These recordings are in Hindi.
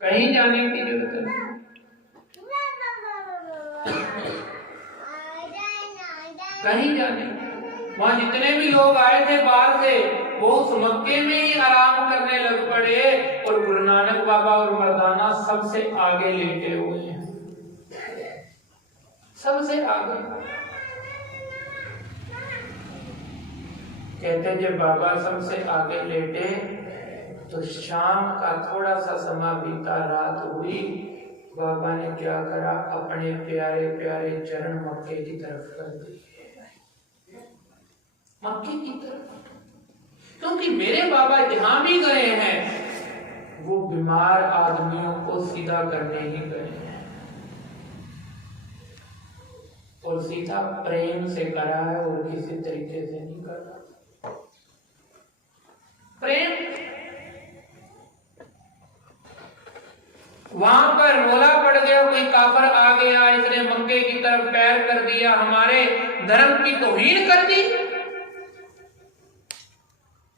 कहीं जाने की जरूरत नहीं। कहीं जाने, वहां जितने भी लोग आए थे बाहर से वो उस मक्के में ही आराम करने लग पड़े और गुरु नानक बाबा और मर्दाना सबसे आगे लेटे हुए हैं, सबसे आगे। कहते जब बाबा सबसे आगे लेटे तो शाम का थोड़ा सा समय बीता, रात हुई, बाबा ने क्या करा, अपने प्यारे प्यारे चरण मक्के की तरफ कर दिए, मक्के की तरफ। क्योंकि मेरे बाबा जहां भी गए हैं वो बीमार आदमियों को सीधा करने ही गए हैं, और सीधा प्रेम से करा है और किसी तरीके से नहीं करा। प्रेम। वहां पर रोला पड़ गया, कोई काफर आ गया, इसने मक्के की तरफ पैर कर दिया, हमारे धर्म की तौहीन कर दी,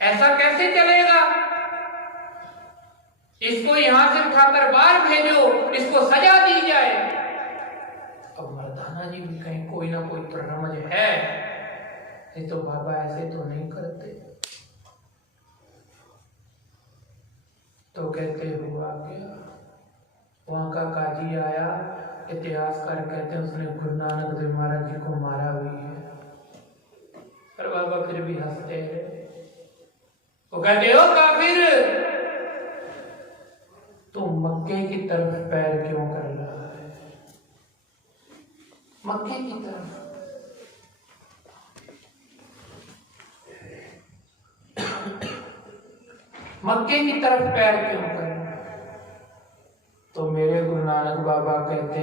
ऐसा कैसे चलेगा, इसको यहां से उठाकर बाहर भेजो, इसको सजा दी जाए। अब मर्दाना जी भी कहीं कोई ना कोई तो रमज है, ये तो बाबा ऐसे तो नहीं करते। तो कहते हुआ गया, वहां का काजी आया, इतिहासकार कहते हैं उसने गुरु नानक देव महाराज जी को मारा भी है, पर बाबा फिर भी हंसते हैं। वो कहते हो काफिर, तू मक्के की तरफ पैर क्यों कर रहा है, मक्के की तरफ। मक्के की तरफ पैर क्यों कर रहा है? तो मेरे गुरु नानक बाबा कहते,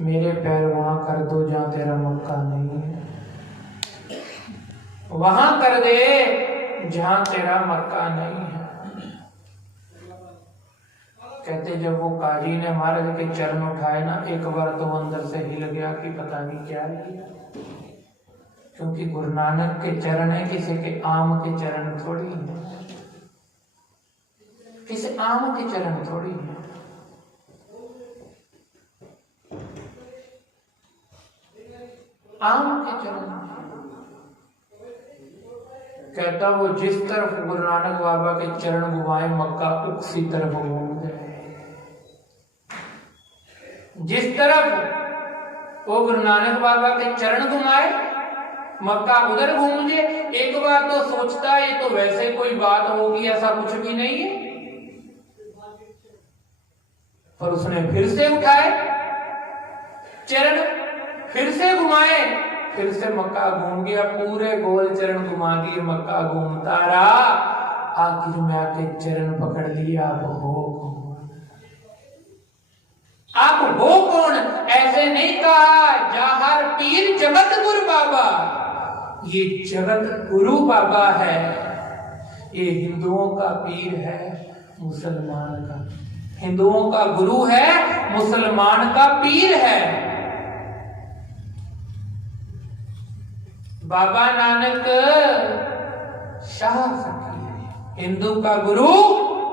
मेरे पैर वहां कर दो जहां तेरा मक्का नहीं है, वहां कर दे जहां तेरा मक्का नहीं है। कहते जब वो काजी ने महाराज के चरण उठाए ना, एक बार तो अंदर से हिल गया कि पता नहीं क्या किया, क्योंकि गुरु नानक के चरण है, किसी के आम के चरण थोड़ी है, किसी आम के चरण थोड़ी है। आम के चरण। कहता वो जिस तरफ गुरु नानक बाबा के चरण घुमाए, मक्का उसी तरफ घूम गए। जिस तरफ वो गुरु नानक बाबा के चरण घुमाए, मक्का उधर घूम गए। एक बार तो सोचता है ये तो वैसे कोई बात होगी, ऐसा कुछ भी नहीं है, पर उसने फिर से उठाए चरण, फिर से घुमाए, फिर से मक्का घूम गया, पूरे गोल चरण घुमा दिए, मक्का घूमता रहा, आखिर में आके चरण पकड़ लिया। आप हो कौन, आप हो कौन? ऐसे नहीं कहा, जाहर पीर जगत गुरु बाबा, ये जगत गुरु बाबा है, ये हिंदुओं का पीर है, मुसलमान का, हिंदुओं का गुरु है, मुसलमान का पीर है। बाबा नानक शाह फकीर, हिंदू का गुरु,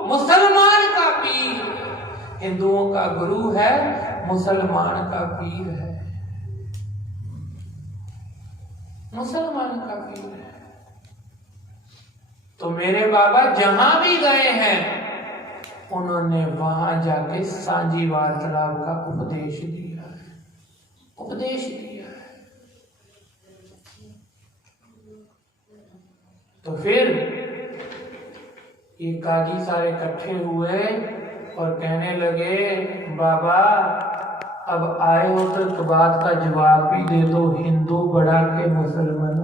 मुसलमान का पीर, हिंदुओं का गुरु है, मुसलमान का पीर है, मुसलमान का पीर है। तो मेरे बाबा जहां भी गए हैं, उन्होंने वहां जाके सांझी वार्तालाप का उपदेश दिया, उपदेश दिया। तो फिर ये काजी सारे इकट्ठे हुए और कहने लगे, बाबा अब आए हो तो एक बात का जवाब भी दे दो, हिंदू बड़ा के मुसलमान?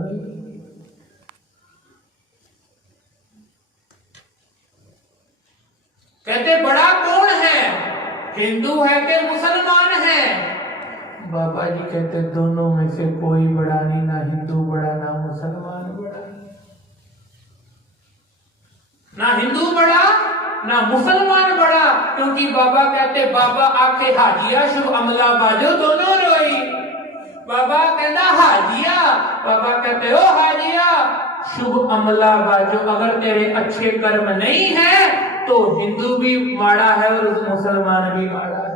कहते बड़ा कौन है, हिंदू है कि मुसलमान है? बाबा जी कहते दोनों में से कोई बड़ा नहीं, ना हिंदू बड़ा ना मुसलमान बड़ा, ना हिंदू बड़ा ना मुसलमान बड़ा। क्योंकि बाबा कहते, बाबा आके हाजिया शुभ अमला बाजो दोनों रोई। बाबा कहता हाजिया, बाबा कहते ओ हाजिया शुभ अमला बाजो, अगर तेरे अच्छे कर्म नहीं है तो हिंदू भी माड़ा है और मुसलमान भी माड़ा है।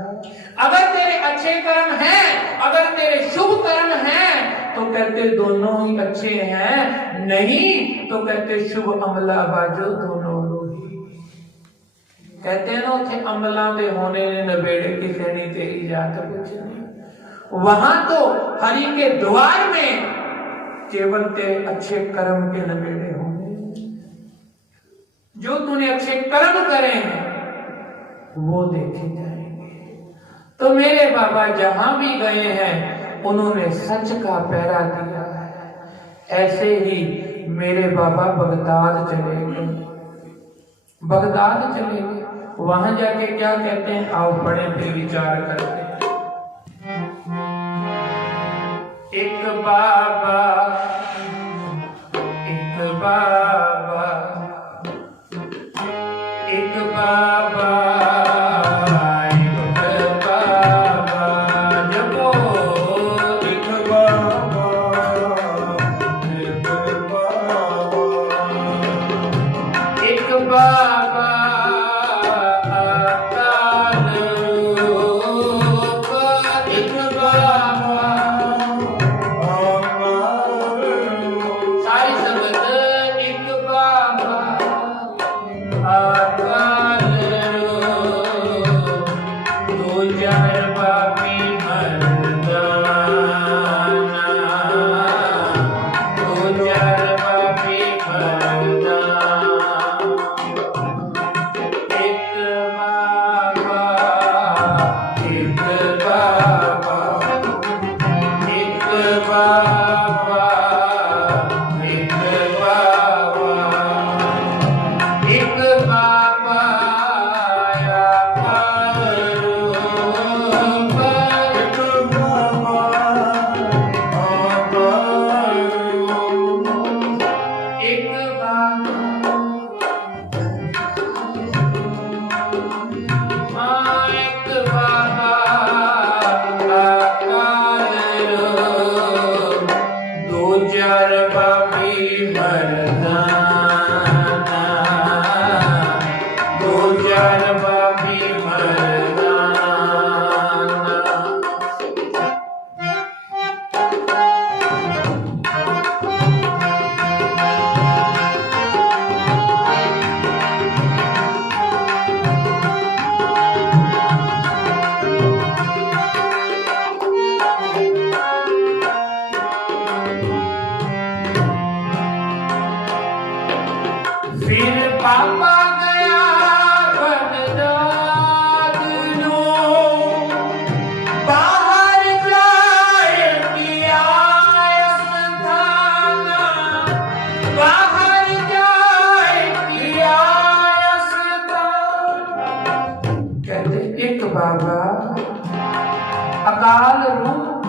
अगर तेरे अच्छे कर्म हैं, अगर तेरे शुभ कर्म हैं, तो कहते दोनों ही अच्छे हैं, नहीं तो कहते शुभ अमला बाजो दोनों रोही। कहते ना उसे अमला दे होने ने नबेड़े किसे नहीं तेरी जात कुछ नहीं। वहां तो हरि के द्वार में केवल तेरे अच्छे कर्म के नबेड़े होंगे। जो तूने अच्छे कर्म करे हैं वो देखे जाएंगे। तो मेरे बाबा जहां भी गए हैं उन्होंने सच का पहरा दिया है। ऐसे ही मेरे बाबा बगदाद चले गए। बगदाद चले गए, वहां जाके क्या कहते हैं आओ पढ़े फिर विचार करते हैं। एक बाबा एक बाबा एक बाबा अकाल रूप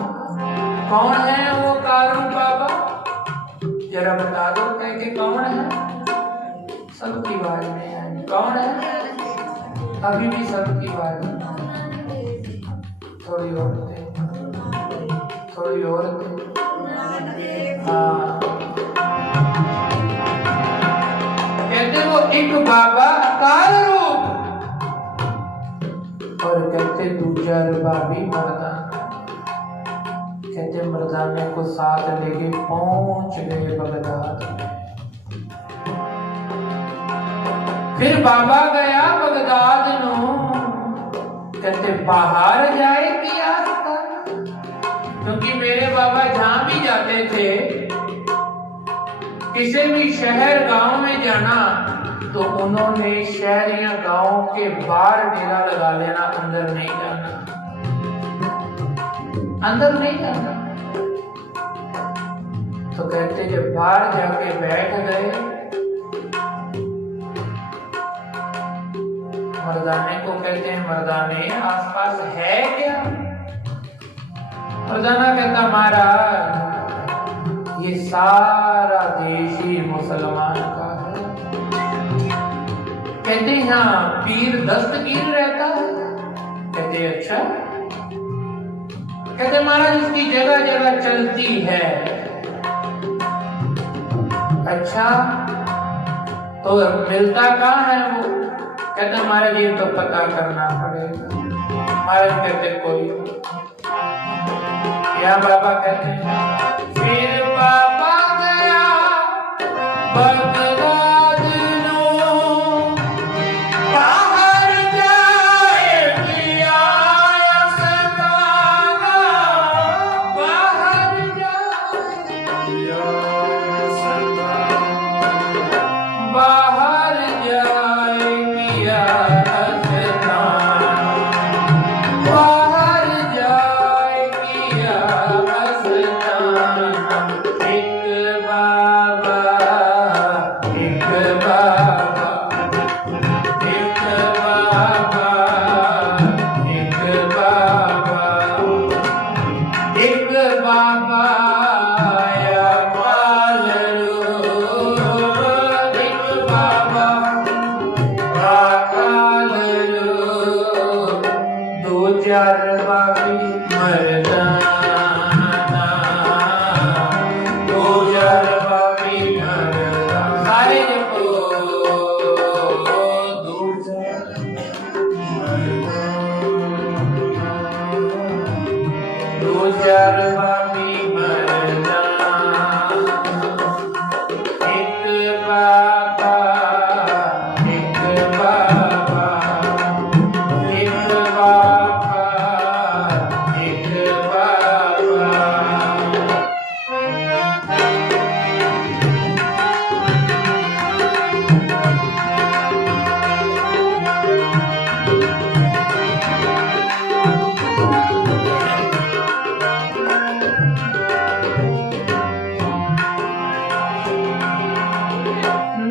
कौन है वो कारू बाबा? जरा बता दो कह के कौन है? सबकी बात में है। कौन है? अभी भी सबकी बात में। थोड़ी और थे, थोड़ी और थे। हाँ कहते वो एक बाबा अकाल रूप और कहते दूजा रूबाबी मर्दाना। कहते मर्दाने को साथ लेके पहुंच गए बगदाद। फिर बाबा गया बगदाद नो, कहते बाहर जाए कि आस्था, क्योंकि मेरे बाबा जहां भी जाते थे किसी भी शहर गांव में जाना तो उन्होंने शहर या गांव के बाहर डेरा लगा लेना, अंदर नहीं जाना, अंदर नहीं जाना। तो कहते जब बाहर जाके बैठ गए, मर्दाने को कहते हैं मर्दाने आसपास है क्या? मर्दाना कहता महाराज ये सारा देश ही मुसलमान का है। कहते यहाँ पीर दस्तगीर रहता है। कहते अच्छा। कहते महाराज उसकी जगह जगह चलती है। अच्छा तो मिलता कहाँ है वो? कहते महाराज ये तो पता करना पड़ेगा। महाराज कहते कोई, या बाबा कहते हैं फिर बाबा गया बगदाद नो, बाहर जाए किया सताना, बाहर जाए बाहर जाए किया सताना, बाहर जाए किया सताना। एक बाबा एक बाबा एक बाबा एक बाबा एक बाबा या पालरू, एक बाबा पालरू, दो चार बाबी मर्दाना, दो चार बाबी मर्दाना। सारे जपो दो चार दो चार बाबी मर्दाना, एक बाबा एक बाबा एक बाबा एक बाबा।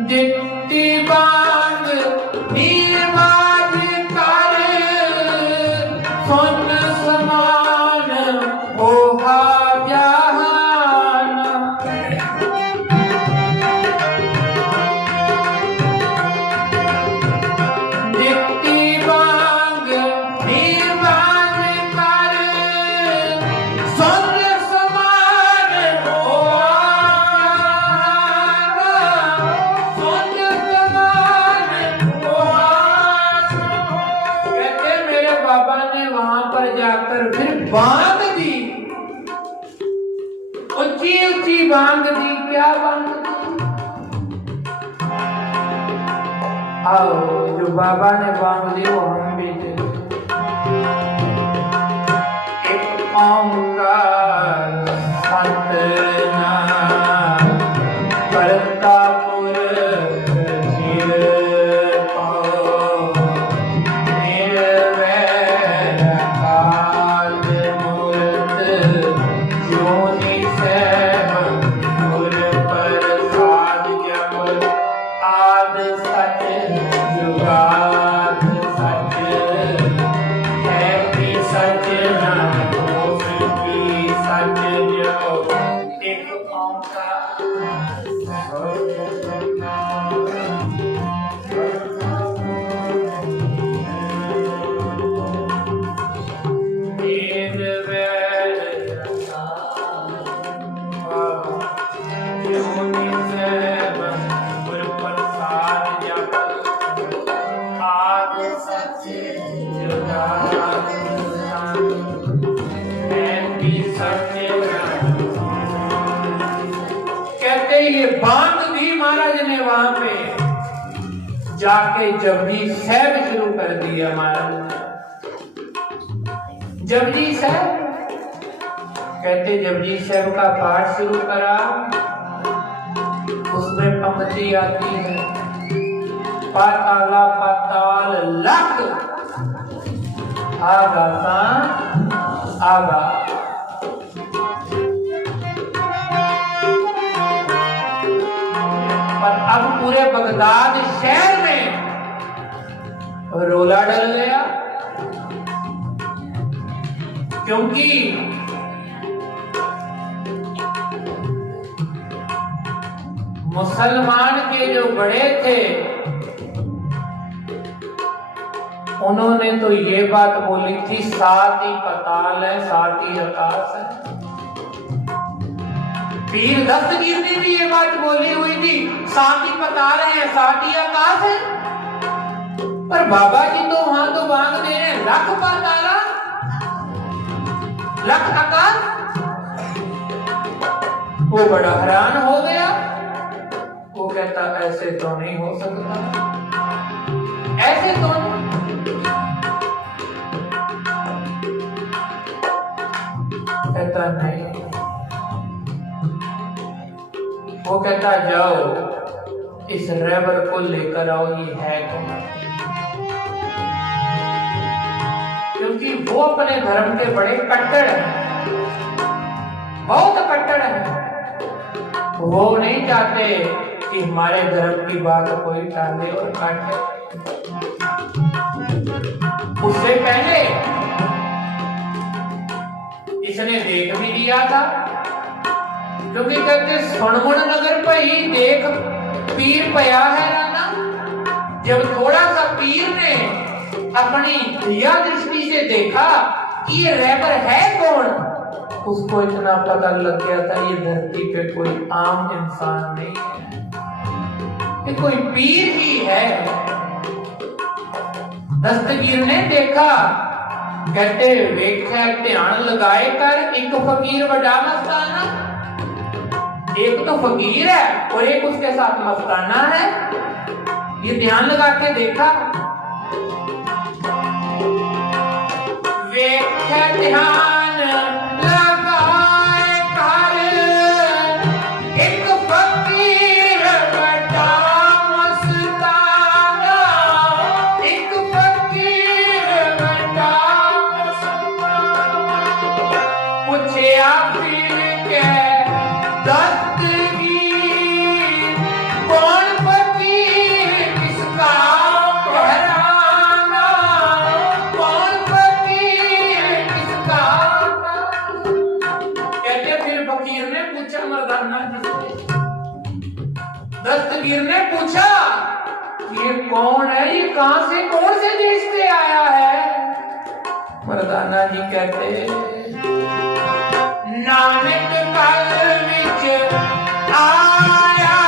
दिट्टी बांग नीरवाज कर, सुन समान ओहा जहाना। दिट्टी बांग नीरवाज कर, सुन समान ओहा जहाना। कहते मेरे बाबा ने वहां पर जाकर फिर बांग दी, ऊंची ऊंची बांग दी। क्या बांग दी? आओ जो बाबा ने बांग दी वो हम भी दे। एक ओंकार सतनाम करतापुर निरपौ, निर्वैर काल मूर्त ज्योनि सैभं गुर प्रसाद जप, आद सच जुगाद सच है कि सच न होश की सच जो। एक ओंकार कहते ये बांग भी महाराज ने वहां पे जाके जपजी साहब शुरू कर दिया। महाराज ने जपजी साहब कहते जपजी साहब का पाठ शुरू करा, उसमें पंक्ति आती है पाताला पाताल लख आगा सा आगा। पर अब पूरे बगदाद शहर में रोला डल गया, क्योंकि मुसलमान के जो बड़े थे उन्होंने तो ये बात बोली थी, सात ही पताल है, सात ही आकाश है। पीर दस्तगीर ने भी ये बात बोली हुई थी, सात ही पताल है, सात ही आकाश है। पर बाबा जी तो वहां तो मांग दे रहे लख पाताला, लख आकाश। वो बड़ा हैरान हो गया। वो कहता ऐसे तो नहीं हो सकता, ऐसे तो नहीं। कहता नहीं। वो कहता जाओ इस रैबर को लेकर आओ, ये है कौन? क्योंकि वो अपने धर्म के बड़े कट्टर हैं, बहुत कट्टर हैं। वो नहीं चाहते कि हमारे धर्म की बात कोई टाले और काटे। उससे पहले इसने देख भी लिया था, क्योंकि कहते सुनमुन नगर पर ही देख पीर पया है राना। जब थोड़ा सा पीर ने अपनी दिया दृष्टि से देखा कि ये रैबर है कौन, उसको इतना पता लग गया था ये धरती पे कोई आम इंसान नहीं है, ये कोई पीर ही है। दस्तगीर ने देखा, कहते वेख्या ध्यान लगाए कर, एक फकीर बड़ा मस्ताना। एक तो फकीर है और एक उसके साथ मस्ताना है। ये ध्यान लगा के देखा, वेख्या ध्यान लगाए कर, एक फकीर बड़ा मस्ताना, एक फकीर बड़ा मस्ताना। पूछया फिर के दस्तगीर कौन फकीर किसका घराना, कौन फकीर किसका। कहते फिर फकीर ने पूछा मर्दाना जी से, दस्तगीर ने पूछा ये कौन है, ये कहां से कौन से देश से आया है। मर्दाना जी कहते नानक काल विच आया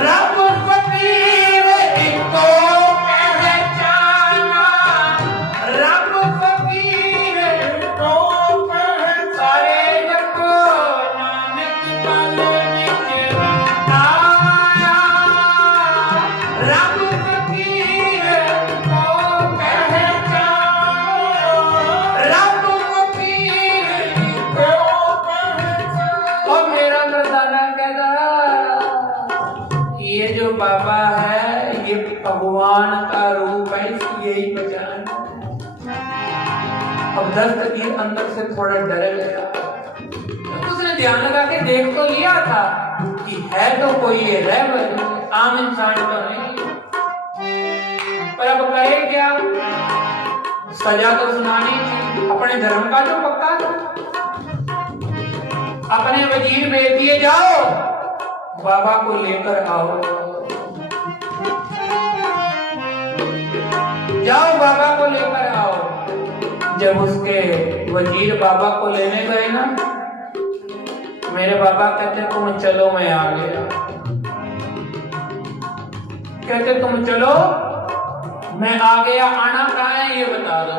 रब फकीर इको पहचाना, रब फकीर इको पहचाने। जपो नानक काल विच आया रब फकीर इको पहचाना, रब ये जो बाबा है ये भगवान का रूप है, इसकी यही पहचान। अब दस्तगीर अंदर से थोड़ा डर गया, तो उसने ध्यान लगा के देख तो लिया था कि है तो कोई ये रैबर, आम इंसान तो नहीं। पर अब कहे क्या, सजा तो सुनानी थी, अपने धर्म का जो पक्का था। अपने वजीर भेज दिए, जाओ बाबा को लेकर आओ, जाओ बाबा को लेकर आओ। जब उसके वजीर बाबा को लेने गए ना, मेरे बाबा कहते तुम चलो मैं आ गया। कहते तुम चलो मैं आ गया, आना कहाँ है ये बता दो।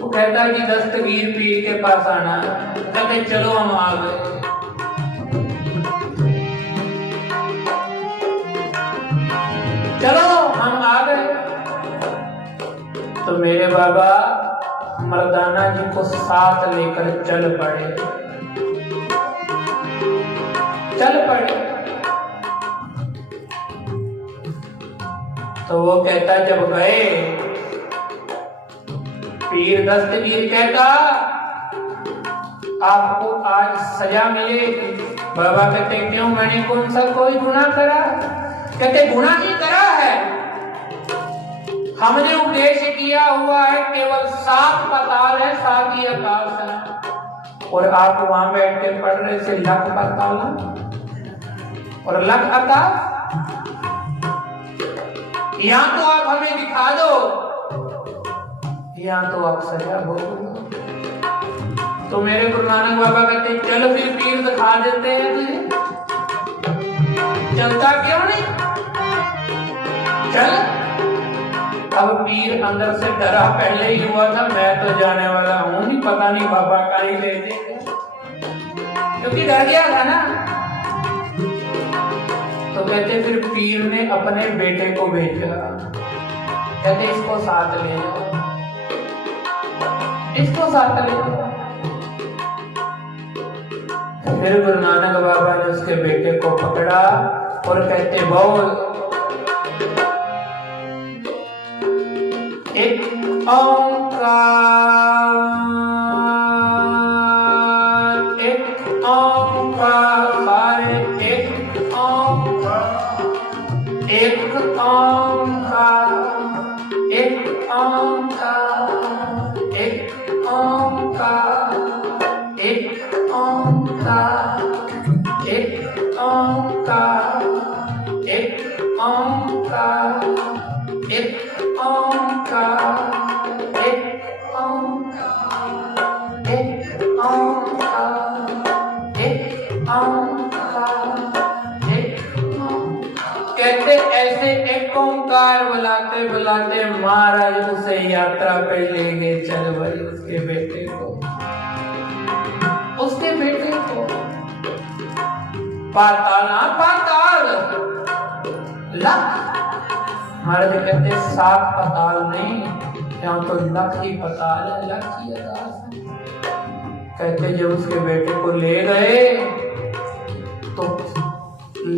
वो कहता कि दस्तगीर पीर के पास आना है। कहते चलो हम आ गए। चलो हम आ गए। तो मेरे बाबा मर्दाना जी को साथ लेकर चल पड़े, चल पड़े। तो वो कहता जब गए, पीर दस्तगीर कहता आपको आज सजा मिलेगी। बाबा कहते क्यों, मैंने कौन सा कोई गुनाह करा। कहते गुनाह ही करा है, हमने उपदेश किया हुआ है केवल 7 पाताल है, 7 ही आकाश है, और आप वहां बैठ के पढ़ रहे थे लख पाताल और लख आकाश। यहां तो आप हमें दिखा दो, यहां तो आप सजा भोगो। तो मेरे गुरु नानक बाबा कहते चलो फिर पीर दिखा देते हैं तुझे, चलता क्यों नहीं। चल। अब पीर अंदर से डरा, पहले ही हुआ था मैं तो जाने वाला हूं नहीं, पता नहीं बाबा का ही ले दे, क्योंकि डर गया था ना। तो कहते फिर पीर ने अपने बेटे को भेजा, कहते इसको साथ ले जाओ, इसको साथ ले जाओ। फिर गुरु नानक बाबा ने उसके बेटे को पकड़ा और कहते बोल एक ओंकार, एक ओंकार, सारे एक ओंकार, एक ओंकार, एक ओंकार, एक ओंकार, एक ओंकार, एक ओंकार, एक ओंकार, एक ओंकार, एक ओंकार, एक ओंकार, एक ओंकार, एक ओंकार। कहते ऐसे एक ओंकार बुलाते बुलाते महाराज उसे यात्रा पे ले गए। चल भाई उसके बेटे को, उसके बेटे को पाताल ना पाताल लख, महाराज कहते 7 पाताल नहीं, यहाँ तो लख ही पाताल है, लख ही आकाश है। कहते जब उसके बेटे को ले गए तो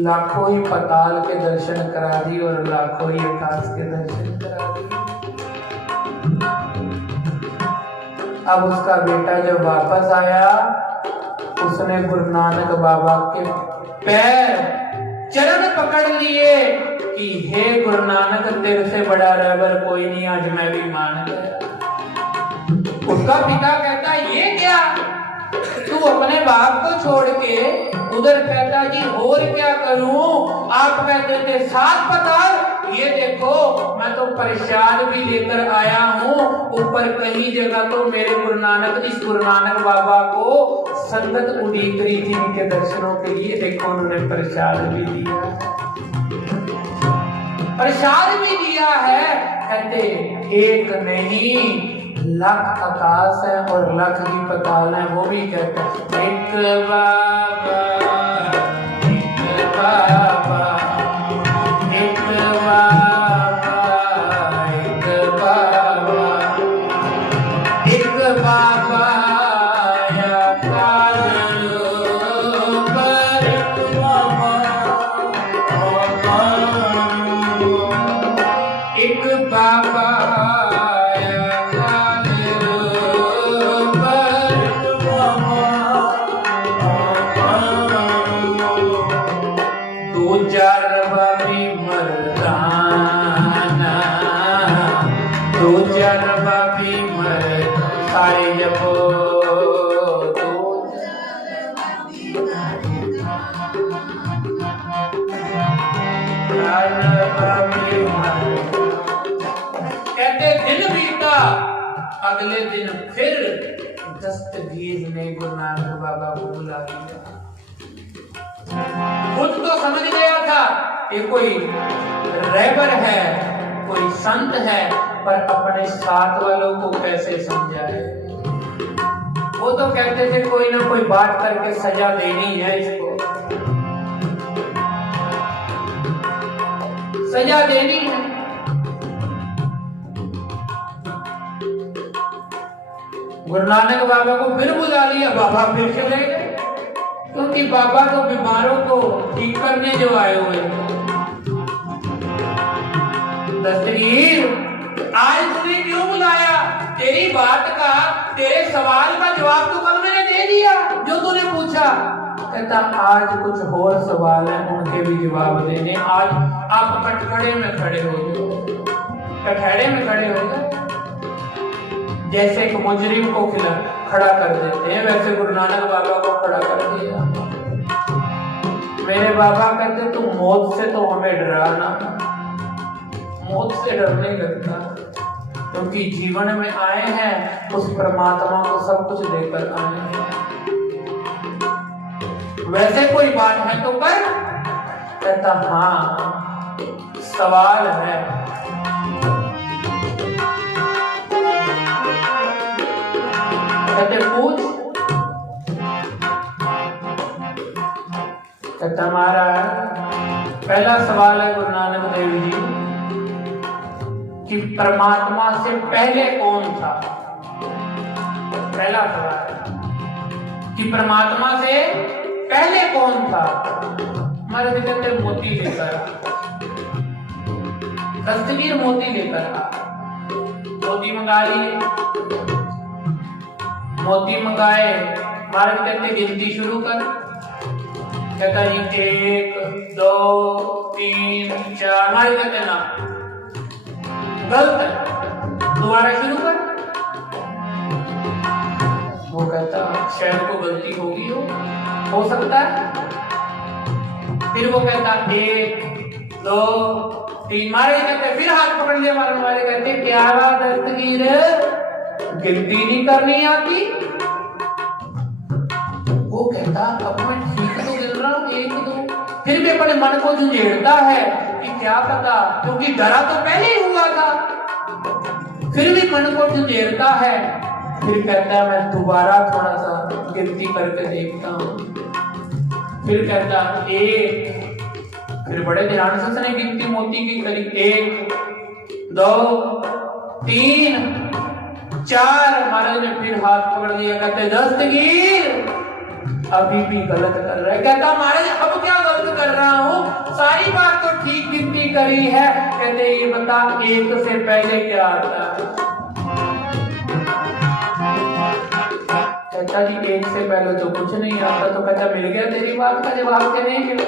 लाखों ही पाताल के दर्शन करा दी और लाखों ही आकाश के दर्शन करा दी। अब उसका बेटा जब वापस आया, उसने गुरु नानक बाबा के पैर चरण पकड़ लिए कि हे गुरु नानक तेरे से बड़ा रहबर कोई नहीं, आज मैं भी मान गया। उसका पिता कहता ये क्या, तू अपने बाप को छोड़ के उधर कहता जी और क्या करूं, आप कहते थे 7 पाताल, ये देखो मैं तो प्रसाद भी लेकर आया हूं, ऊपर कहीं जगह तो मेरे गुरु नानक, इस गुरु नानक बाबा को संगत उड़ीक रही थी इनके दर्शनों के लिए, देखो उन्होंने प्रसाद भी दिया, प्रसाद भी दिया है। कहते एक नहीं लख आकाश है और लख ही पाताल है, वो भी कहते हैं एक बाबा, एक बाबा, एक बाबा, एक बाबा, एक बाबा या कालो पर बाबा, एक बाबा अगले दिन फिर दस्तगीर ने गुरु नानक बाबा को बुला लिया। खुद तो समझ गया था कि कोई रहबर है, कोई संत है, पर अपने साथ वालों को कैसे समझाए। वो तो कहते थे कोई ना कोई बात करके सजा देनी है, इसको सजा देनी है। गुरु नानक बाबा को फिर बुला लिया, बाबा फिर चले गए, क्योंकि बाबा तो बीमारों को ठीक करने जो आए हुए थे। दस्तगीर आज तूने क्यों बुलाया, तेरी बात का, तेरे सवाल का जवाब तो कल मैंने दे दिया जो तूने पूछा। कहता आज कुछ और सवाल है, उनके भी जवाब देने। आज आप कटघरे में खड़े हो गए, कटहरे में खड़े हो गए, जैसे एक मुजरिम को खड़ा कर देते हैं, वैसे गुरु नानक बाबा को खड़ा कर दिया। मेरे बाबा कहते तू मौत से तो हमें डराना, मौत से डर नहीं लगता, क्योंकि जीवन में आए हैं उस परमात्मा को सब कुछ देकर आए हैं। वैसे कोई बात है तो कर। कहता हाँ सवाल है। कहते पूछ। कहता महाराज पहला सवाल है गुरु नानक देव जी कि परमात्मा से पहले कौन था। पहला सवाल कि परमात्मा से पहले कौन था। हमारे कहते मोती लेकर दस्तगीर मोती लेकर मोती मंगा लिए। मोती मंगाए महाराज कहते गिनती शुरू कर। कहता जी 1 2 3 4। महाराज कहते ना गलत है, दोबारा शुरू कर। वो कहता शायद को गलती होगी हो सकता है। फिर वो कहता 1 2 3। महाराज कहते फिर हाथ पकड़ लिया। महाराज कहते क्या बात दस्तगीर गिनती नहीं करनी आती। वो कहता अब मैं ठीक तो गिन रहा हूं 1 2। फिर भी अपने मन को झंझेड़ता है कि क्या पता, क्योंकि डरा तो पहले ही हुआ था। फिर भी मन को झंझेड़ता है। फिर कहता है मैं दोबारा थोड़ा सा गिनती करके देखता हूं। फिर कहता 1। फिर बड़े ध्यान से उसने गिनती मोती की करी। 1 2 3 4। महाराज ने फिर हाथ पकड़ लिया। कहते दस्तगीर अभी भी गलत कर रहा है। कहता महाराज अब क्या गलत कर रहा हूं, सारी बात तो ठीक गिनती करी है। कहते ये बता 1 से पहले क्या आता है। कहता जी 1 से पहले तो कुछ नहीं आता। तो कहता मिल गया तेरी बात का जवाब के नहीं मिला।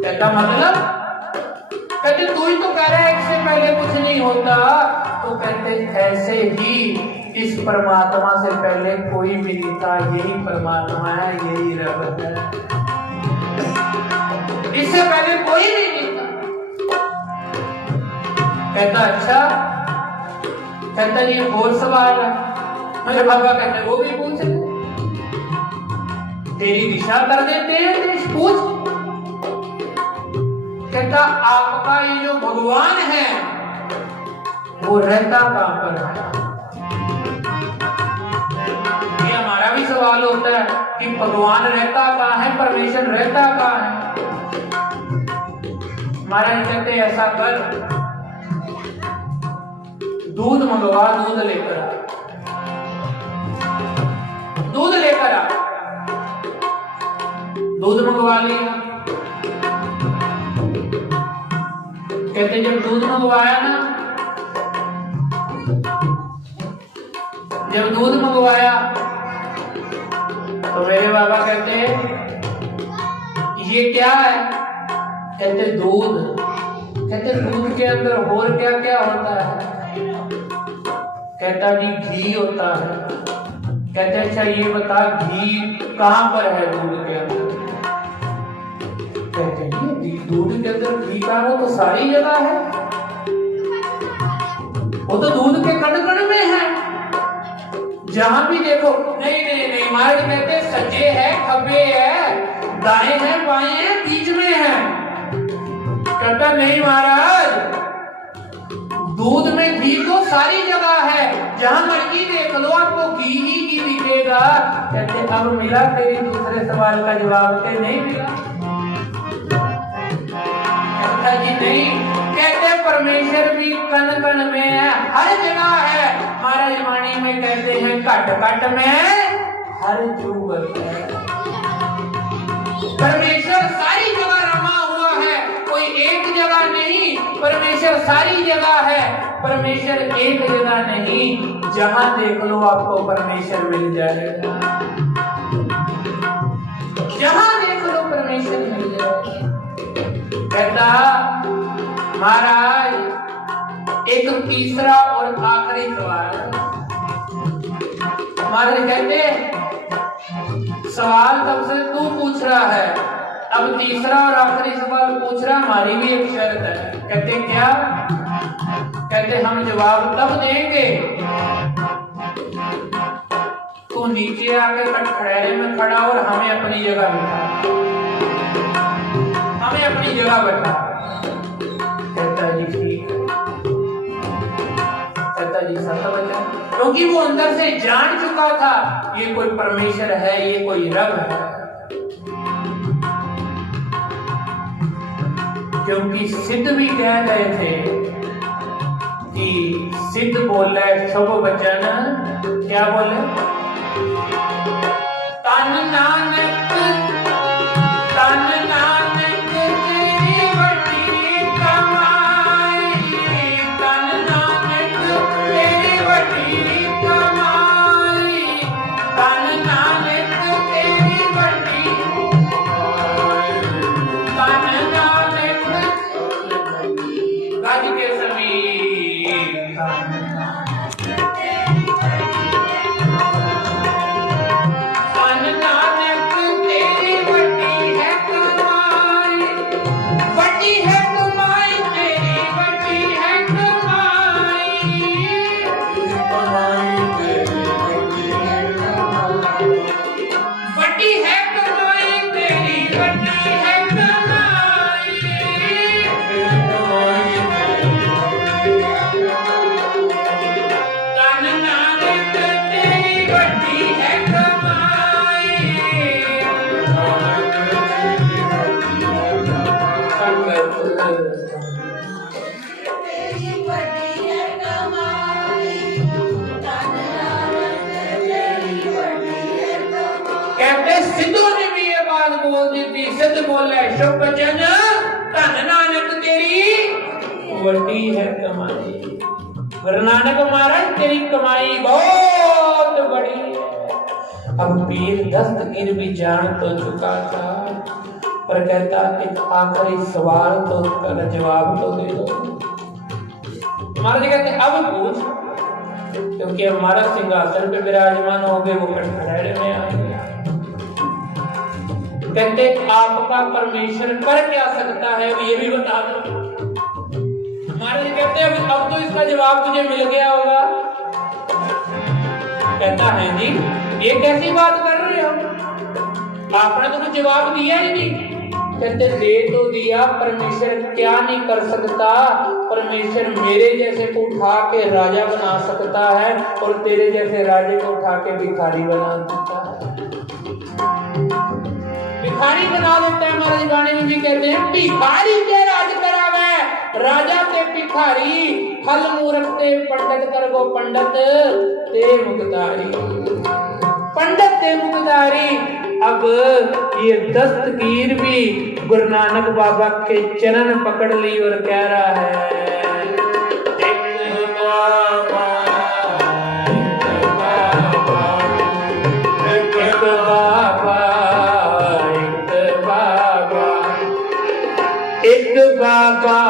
कहता मतलब। कहते तू ही तो कह रहा है 1 से पहले कुछ नहीं होता। तो कहते ऐसे ही इस परमात्मा से पहले कोई भी नहीं था। यही परमात्मा है, यही रब है। इससे पहले कोई भी नहीं था। कहता अच्छा। कहता ये और सवाल है। मेरे बाबा कहते वो भी पूछ तेरी दिशा कर देते हैं। पूछ। कहता आपका ये जो भगवान है वो रहता कहां पर है। ये हमारा भी सवाल होता है कि भगवान रहता कहां है, परमेश्वर रहता कहां है। महाराज कहते ऐसा कर दूध मंगवा, दूध लेकर आ। दूध लेकर आ। दूध मंगवा लिया। कहते जब दूध मंगवाया ना, जब दूध मंगवाया तो मेरे बाबा कहते ये क्या है। कहते दूध। कहते दूध के अंदर और क्या क्या होता है। कहता जी घी होता है। कहते अच्छा ये बता घी कहां पर है दूध के अंदर। कहते हैं दूध के अंदर घी का वो तो सारी जगह है, वो तो दूध के कण कण में है, जहां भी देखो। नहीं नहीं नहीं महाराज कहते सज्जे है, खब्बे है, दाएं है, बाएं है, बीच में है। कहता नहीं महाराज दूध में घी तो सारी जगह है, जहां मर्जी देख लो आपको घी ही घी दिखेगा। कहते अब मिला तेरी दूसरे सवाल का जवाब। के नहीं मिला। कहता जी नहीं। कहते परमेश्वर भी कण कण में है, हर जगह है। महाराज वाणी में कहते हैं कट कट में हर जुगत है। परमेश्वर सारी जगह रमा हुआ है, कोई एक जगह नहीं। परमेश्वर सारी जगह है, परमेश्वर एक जगह नहीं। जहां देख लो आपको परमेश्वर मिल जाएगा। जहां देख लो परमेश्वर मिल जाएगा। कहता महाराज एक तीसरा और आखिरी सवाल। महाराज कहते सवाल तब से तू पूछ रहा है, अब तीसरा और आखिरी सवाल पूछ रहा। हमारी भी एक शर्त है। कहते क्या। कहते हम जवाब तब देंगे तू नीचे आके कटखड़ेरे में खड़ा और हमें अपनी जगह बिठा। हमें अपनी अपनी जगह बैठा। कहता जी ठीक है, कहता जी सत वचन, क्योंकि वो अंदर से जान चुका था ये कोई परमेश्वर है, ये कोई रब है। क्योंकि सिद्ध भी कह रहे थे कि सिद्ध बोले शुभ वचन, क्या बोले? तन नानक, तन नानक तेरी बड़ी कमाई, तन नानक तेरी बड़ी कमाई, तन नानक तेरी बड़ी, तन नानक गाज के समीप, तन नानक तेरी बड़ी है कमाई, बड़ी है कमाई तेरी, बड़ी है कमाई, बड़ी है कमाई तेरी, बड़ी है कमाई, तन नानक तेरी बड़ी है कमाई। कहते सिद्धों ने भी ये बात बोल दी थी। सिद्ध बोले शुभ वचन, धन नानक तेरी बड़ी है कमाई। गुरु नानक महाराज तेरी कमाई बहुत बड़ी है। अब पीर दस्तगीर भी जान तो चुका था, पर कहता एक आखिरी सवाल तो उसका जवाब तो दे दो। महाराज कहते अब पूछ, क्योंकि हमारा सिंहासन पे विराजमान हो गए, वो कटघरे में आ गया। कहते आपका परमेश्वर कर क्या सकता है ये भी बता दो। महाराज कहते अब तो इसका जवाब तुझे मिल गया होगा। कहता है जी ये कैसी बात कर रहे हो, आपने तो कुछ जवाब दिया ही नहीं। कहते दे तो दिया, परमेश्वर क्या नहीं कर सकता। परमेश्वर मेरे जैसे को उठा के राजा बना सकता है और तेरे जैसे राजे को उठा के भिखारी बना देता है। भिखारी बना देता है। हमारे गाने में भी कहते हैं भिखारी के राज करावे, राजा के भिखारी, फल मूर्ख ते पंडित कर गो पंडित ते मुक्तारी, पंडित ते मुक्तारी। अब ये दस्तगीर भी गुरु नानक बाबा के चरण पकड़ ली और कह रहा है एक बाबा, एक बाबा, एक बाबा, एक बाबा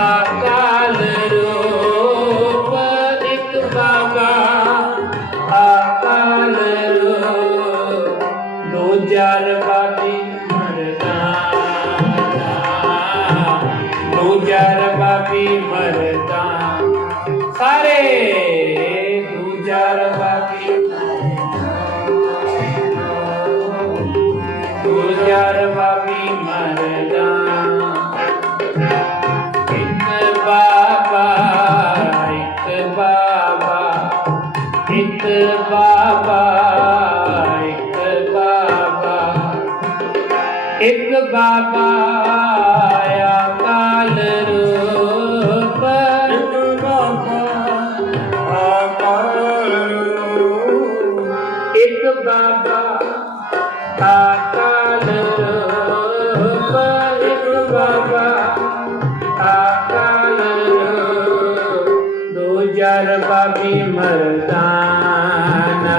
अकाल रूप, एक बाबा अकाल रूप, दो जार बाबी मरदाना, दो जार बाबी मरदाना, सारे दो जार बाबी, दो जार बाबी मरदाना। एक बाबा, एक बाबा, एक बाबा, एक बाबा, एक बाबा अकाल रूप, एक बाबा अकाल रूप, एक बाबा अकाल रूप, एक बाबा अकाल रूप, दो जार बाबी मरदाना,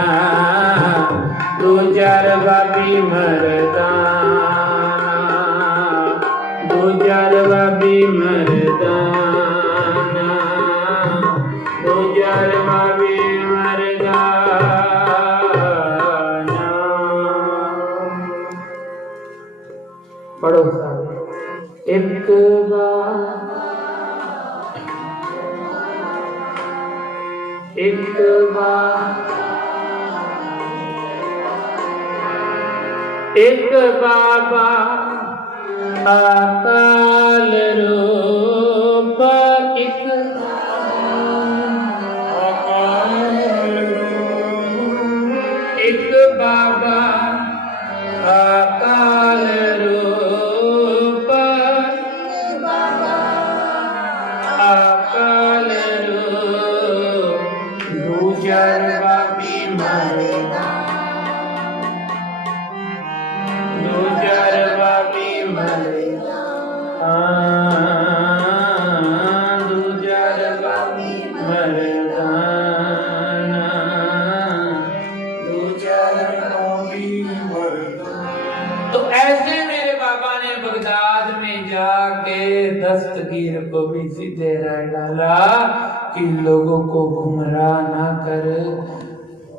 दो जार बाबी मरदाना, दो जार बाबी मरदाना, दो जार बाबी मरदाना। पढ़ो एक बार, एक बार, एक बाबा अकाल रूप एक बाबा अकाल रूप अकाल रूप दूजर बाबी मरदा दूजर बाबी मरदा दूजर बाबी मरदा तो ऐसे मेरे बाबा ने बगदाद में जाके दस्तगीर को भी सीधे रह डाला कि लोगों को गुमराह ना कर।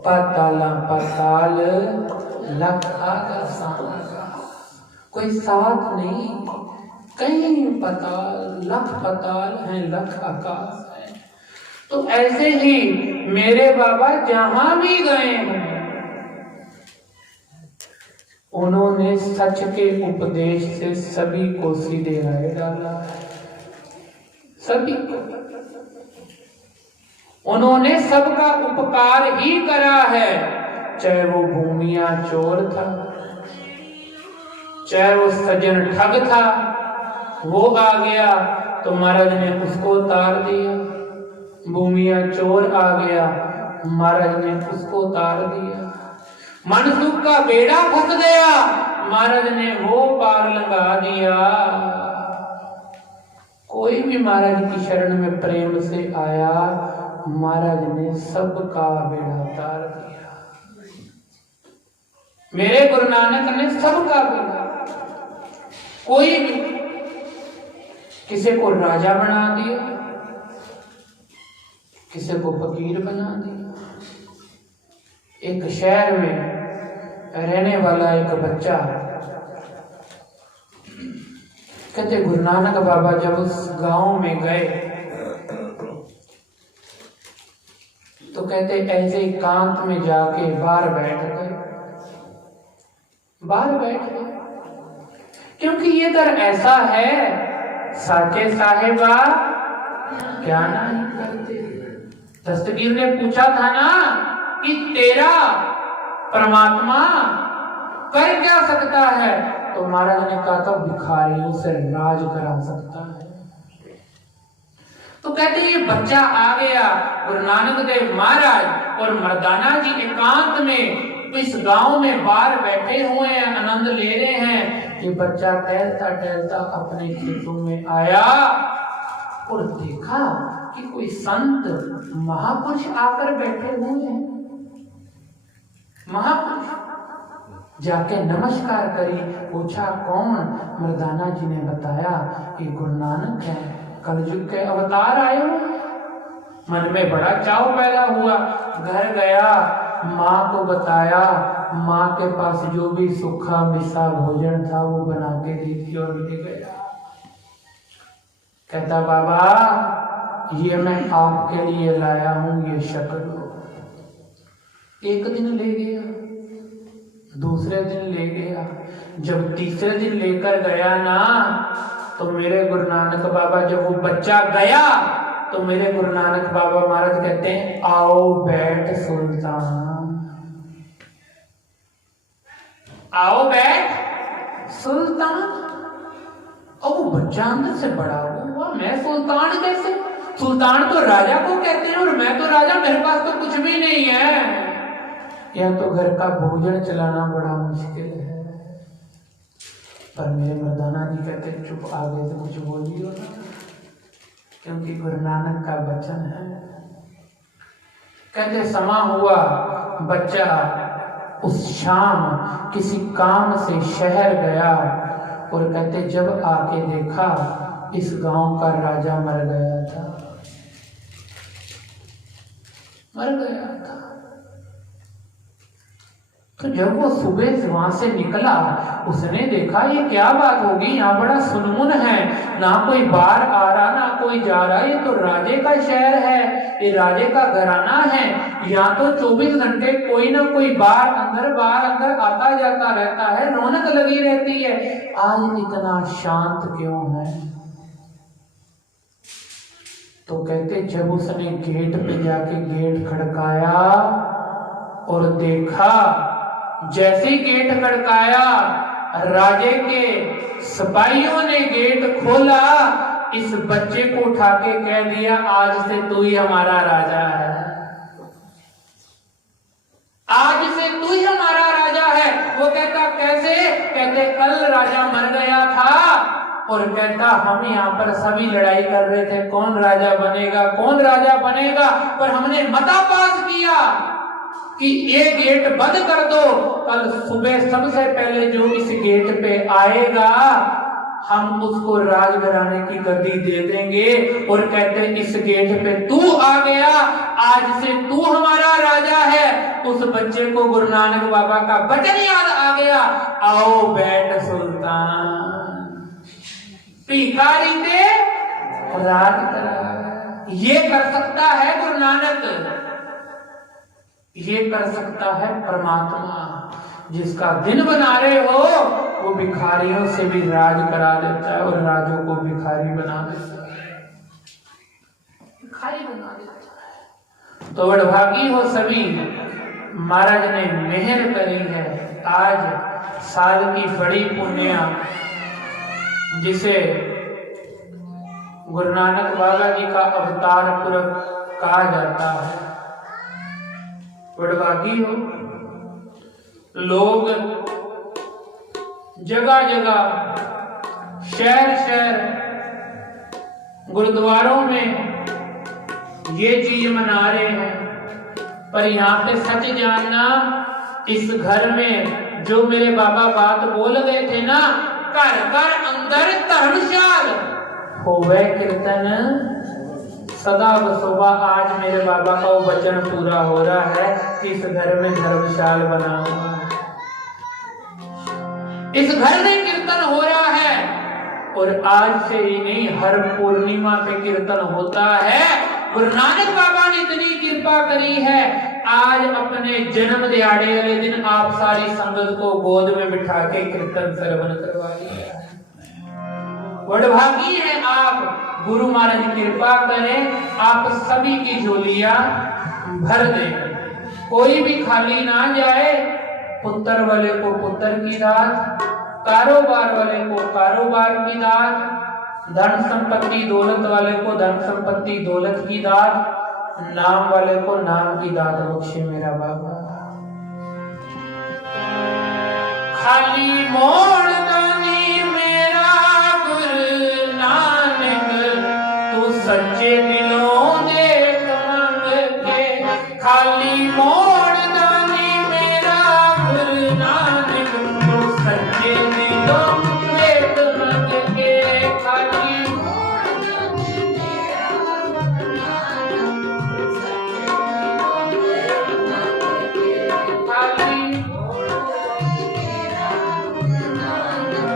पाताला पाताल लख आकाश कोई साथ नहीं, कहीं पाताल लख पाताल है लख आकाश है। तो ऐसे ही मेरे बाबा जहां भी गए हैं उन्होंने सच के उपदेश से सभी को सीधे राह डाला है। सभी को उन्होंने सबका उपकार ही करा है। चाहे वो भूमिया चोर था, चाहे वो सज्जन ठग था, वो आ गया तो महाराज ने उसको उतार दिया। भूमिया चोर आ गया, महाराज ने उसको उतार दिया। मनसुख का बेड़ा फंस गया, महाराज ने वो पार लगा दिया। कोई भी महाराज की शरण में प्रेम से आया, महाराज ने सबका बेड़ा उतार दिया। मेरे गुरु नानक ने सबका बेड़ा, कोई भी किसी को राजा बना दिया, किसी को फकीर बना दिया। एक शहर में रहने वाला एक बच्चा, कहते गुरु नानक बाबा जब उस गांव में गए तो कहते ऐसे एकांत में जाके बाहर बैठ गए, क्योंकि ये दर ऐसा है साचे साहेबा क्या नहीं करते। दस्तगीर ने पूछा था ना कि तेरा परमात्मा कर क्या सकता है, तो महाराज ने कहा था भिखारियों से राज करा सकता है। तो कहते ये बच्चा आ गया, गुरु नानक देव महाराज और मर्दाना जी एकांत में इस गांव में बाहर बैठे हुए हैं, आनंद ले रहे हैं। ये बच्चा टहलता टहलता अपने खेतों में आया और देखा कि कोई संत महापुरुष आकर बैठे हुए हैं। महापुरुष जाके नमस्कार करी, पूछा कौन? मर्दाना जी ने बताया कि गुरु नानक है, कलयुग के अवतार आए हो। मन में बड़ा चाव पैदा हुआ, घर गया, माँ को बताया। माँ के पास जो भी सूखा मिसा भोजन था वो बना के दी थी और ले गया। कहता बाबा ये मैं आपके लिए लाया हूं, ये शक्ल। एक दिन ले गया, दूसरे दिन ले गया, जब तीसरे दिन लेकर गया ना तो मेरे गुरु नानक बाबा जब वो बच्चा गया तो मेरे गुरु नानक बाबा महाराज कहते हैं आओ बैठ सुल्तान, आओ बैठ सुल्तान। और वो बच्चा अंदर से बड़ा हुआ, मैं सुल्तान कैसे? सुल्तान तो राजा को कहते हैं और मैं तो राजा, मेरे पास तो कुछ भी नहीं है। या तो घर का भोजन चलाना बड़ा मुश्किल है। पर मेरे मर्दाना जी कहते चुप, आगे से कुछ बोलियो ना, क्योंकि गुरु नानक का वचन है। कहते समा हुआ, बच्चा उस शाम किसी काम से शहर गया और कहते जब आके देखा इस गांव का राजा मर गया था, मर गया था। तो जब वो सुबह से वहां से निकला, उसने देखा ये क्या बात होगी, यहाँ बड़ा सुनमुन है, ना कोई बाहर आ रहा ना कोई जा रहा, ये तो राजे का शहर है, ये राजे का घराना है, यहाँ तो 24 घंटे कोई ना कोई बाहर अंदर आता जाता रहता है, रौनक लगी रहती है, आज इतना शांत क्यों है? तो कहते जब उसने गेट पे जाके गेट खड़काया और देखा, जैसे ही गेट खड़काया, राजे के सिपाहियों ने गेट खोला, इस बच्चे को उठा के कह दिया आज से तू ही हमारा राजा है, आज से तू ही हमारा राजा है। वो कहता कैसे? कहते कल राजा मर गया था और कहता हम यहाँ पर सभी लड़ाई कर रहे थे, कौन राजा बनेगा कौन राजा बनेगा, पर हमने मता पास किया कि ये गेट बंद कर दो, कल सुबह सबसे पहले जो इस गेट पे आएगा हम उसको राजघराने की गद्दी दे देंगे। और कहते इस गेट पे तू आ गया, आज से तू हमारा राजा है। उस बच्चे को गुरु नानक बाबा का वचन याद आ गया, आओ बैठ सुल्तान, भिखारी थे राज करा। ये कर सकता है गुरु नानक, ये कर सकता है परमात्मा। जिसका दिन बना रहे हो वो भिखारियों से भी राज करा देता है और राजों को भिखारी बना देता है, भिखारी बना देता है। तो वडभागी हो सभी, महाराज ने मेहर करी है। आज साल की बड़ी पुण्य जिसे गुरु नानक बाबा जी का अवतार पुरब कहा जाता है, वडभागी हो। लोग जगह जगह शहर शहर गुरुद्वारों में ये चीज मना रहे हैं, पर यहाँ पे सच जानना, इस घर में जो मेरे बाबा बात बोल गए थे ना, घर घर अंदर धर्मशाल होवे कीर्तन सदा बसोबा। आज मेरे बाबा का वो वचन पूरा हो रहा है कि इस घर में धर्मशाल बना हुआ है, इस घर में कीर्तन हो रहा है। और आज से ही नहीं, हर पूर्णिमा पे कीर्तन होता है। गुरु नानक बाबा ने इतनी कृपा करी है, आज अपने जन्म दिहाड़े वाले दिन आप सारी संगत को गोद में बिठा के कीर्तन श्रवण करवा दिया। वडभागी है आप, गुरु महाराज कृपा करें, आप सभी की झोलियां भर दें, कोई भी खाली ना जाए। पुत्र वाले को पुत्र की दात, कारोबार वाले को कारोबार की दात, धन संपत्ति दौलत वाले को धन संपत्ति दौलत की दात, नाम वाले को नाम की दात बख्शे मेरा बाबा। खाली मोड़ दानी मेरा गुरु नानक, तू सच्चे दिलों देख मंग के। खाली मोड़ दानी मेरा गुरु नानक, तू सच्चे दिलों देख मंग के। खाली मोड़ दानी मेरा गुरु नानक, तू सच्चे दिलों देख मंग के। खाली मोड़ दानी मेरा गुरु नानक,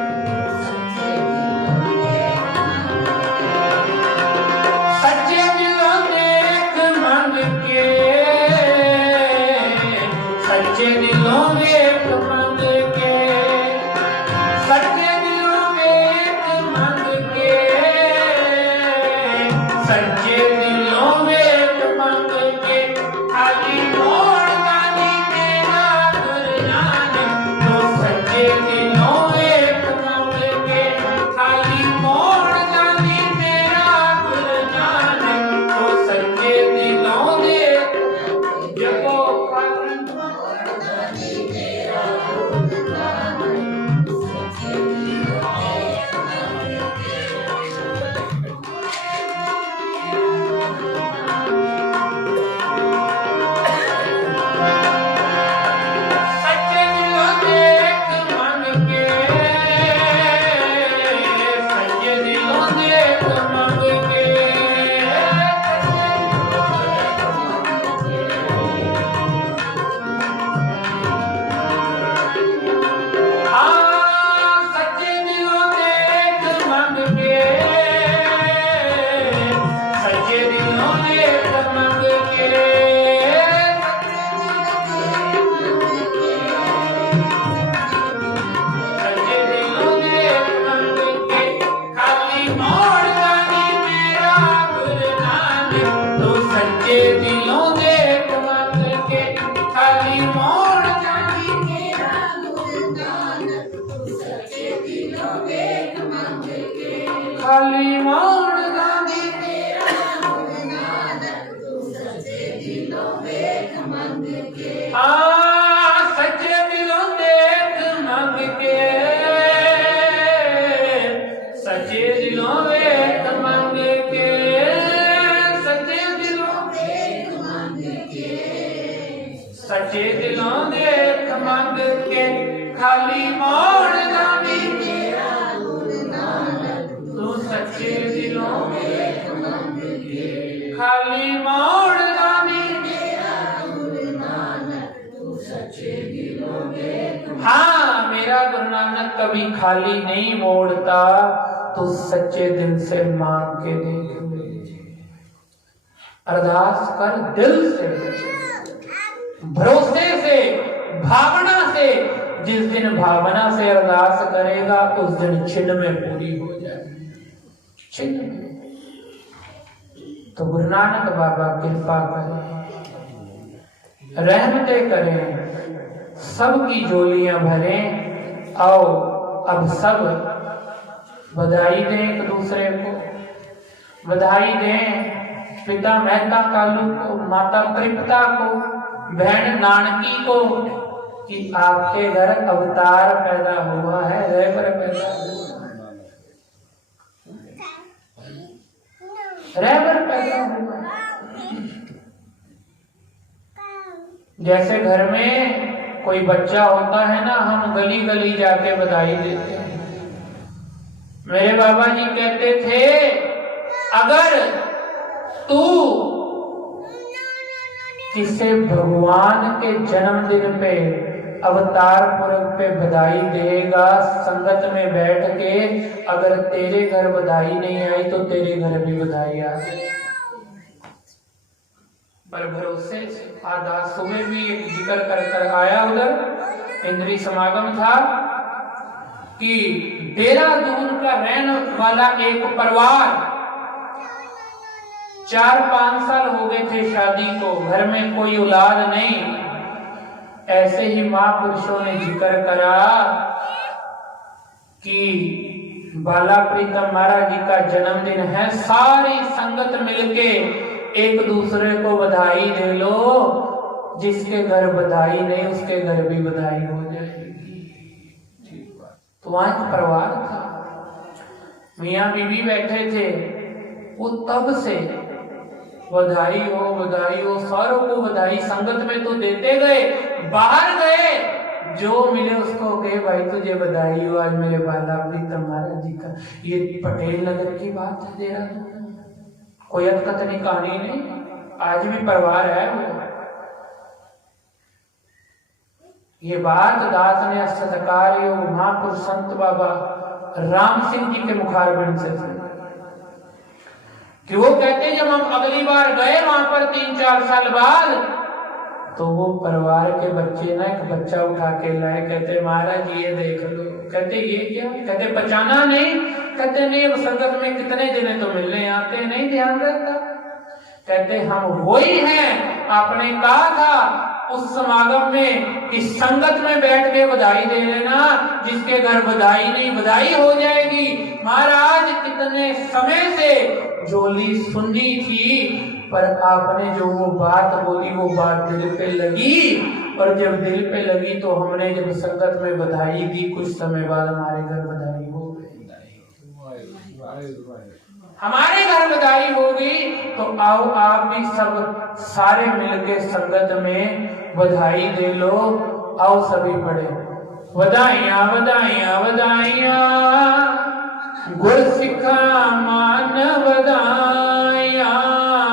सच्चे दिलों देख मंग के। सच्चे दिलों देख मंग के, सच्चे दिलों देख मंग के, सच्चे दिलों देख मंग के। खाली मोड़ दानी मेरा गुरु नानक, तो सच्चे दिलों देख मंग के। खाली मोड़ दानी मेरा गुरु नानक, तो सच्चे दिलों देख जपो। खाली मोड़ दानी मेरा गुरु नानक, सच्चे दिलों देख मंग के। सच्चे दिलों देख मंग के खाली मोड़ दामी तू सच्चे दिलों देख मंग के खाली मोड़ दामी हाँ मेरा गुरु नानक कभी खाली नहीं मोड़ता तो सच्चे दिल से मांग के देख ले अरदास कर दिल से भरोसे से भावना से जिस दिन भावना से अरदास करेगा उस दिन छिन्न में पूरी हो जाएगी छिन्न में। तो गुरु नानक बाबा कृपा करें रहमतें करें सबकी झोलियां भरें आओ अब सब बधाई दें एक दूसरे को बधाई दें पिता मेहता कालू को माता तृप्ता को बहन नानकी को कि आपके घर अवतार पैदा हुआ है रहबर पैदा हुआ रहबर पैदा हुआ जैसे घर में कोई बच्चा होता है ना हम गली गली जाके बधाई देते हैं। मेरे बाबा जी कहते थे अगर तू किसी भगवान के जन्मदिन पे अवतार पुरब पे बधाई देगा संगत में बैठ के अगर तेरे घर बधाई नहीं आई तो तेरे घर भी बधाई आ गई पर भरोसे से आधा सुबह भी एक जिक्र कर आया उधर इंद्री समागम था कि देहरादून का रहने वाला एक परिवार 4-5 साल हो गए थे शादी को घर में कोई औलाद नहीं ऐसे ही महापुरुषों ने जिक्र करा कि बाला प्रीतम महाराज जी का जन्मदिन है सारी संगत मिलके एक दूसरे को बधाई दे लो जिसके घर बधाई नहीं उसके घर भी बधाई हो जाएगी। तो वहां एक परिवार था मियां बीवी बैठे थे वो तब से बधाई हो सारों को बधाई संगत में तो देते गए बाहर गए जो मिले उसको कहे भाई तुझे बधाई हो आज मेरे बाला प्रीतम महाराज जी का ये पटेल नगर की बात है देहरादून कोई अतकथनी कहानी नहीं आज भी परिवार है ये बात दास ने अष्टकार योग महापुरुष संत बाबा राम सिंह जी के मुखारबिंद से सुनी कि वो कहते जब हम अगली बार गए वहां पर 3-4 साल बाद तो वो परिवार के बच्चे ना एक बच्चा उठा के लाए कहते महाराज ये देख लो कहते ये क्या कहते पहचाना नहीं कहते नहीं अब संगत में कितने दिन तो मिलने आते नहीं ध्यान रहता कहते हम वही हैं आपने कहा था उस समागम में इस संगत में बैठ के बधाई दे लेना जिसके घर बधाई नहीं बधाई हो जाएगी। महाराज कितने समय से झोली सुनी थी पर आपने जो वो बात बोली वो बात दिल पे लगी और जब दिल पे लगी तो हमने जब संगत में बधाई दी कुछ समय बाद हमारे घर बधाई हो गई हमारे घर बधाई हो गई तो आओ आप भी सब सारे मिलके संगत में बधाई दे लो आओ सभी पढ़े बधाइयां बधाइयां बधाइयां गुर सिखा मान बधाइयां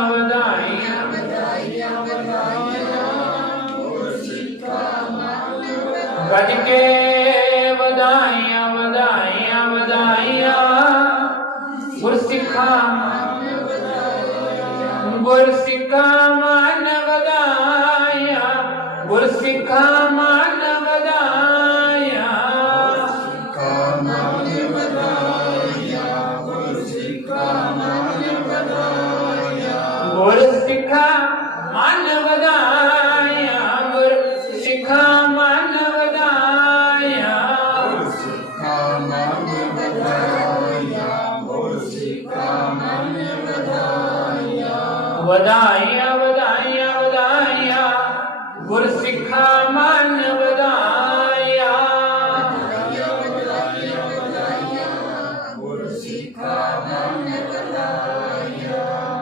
बधाइयां बधाइयां बधाइयां गुर सिखा मान गज के बधाइयां बधाइयां बधाइयां गुर सिखा गुर सिखा मान बधाइयां गुर सिखा मान बधाइयां गुर सिखा मान बधाइयां गुर सिखा मान बधाइयां बधाइयां बधाइयां बधाइयां गुर सिखा मान बधाइयां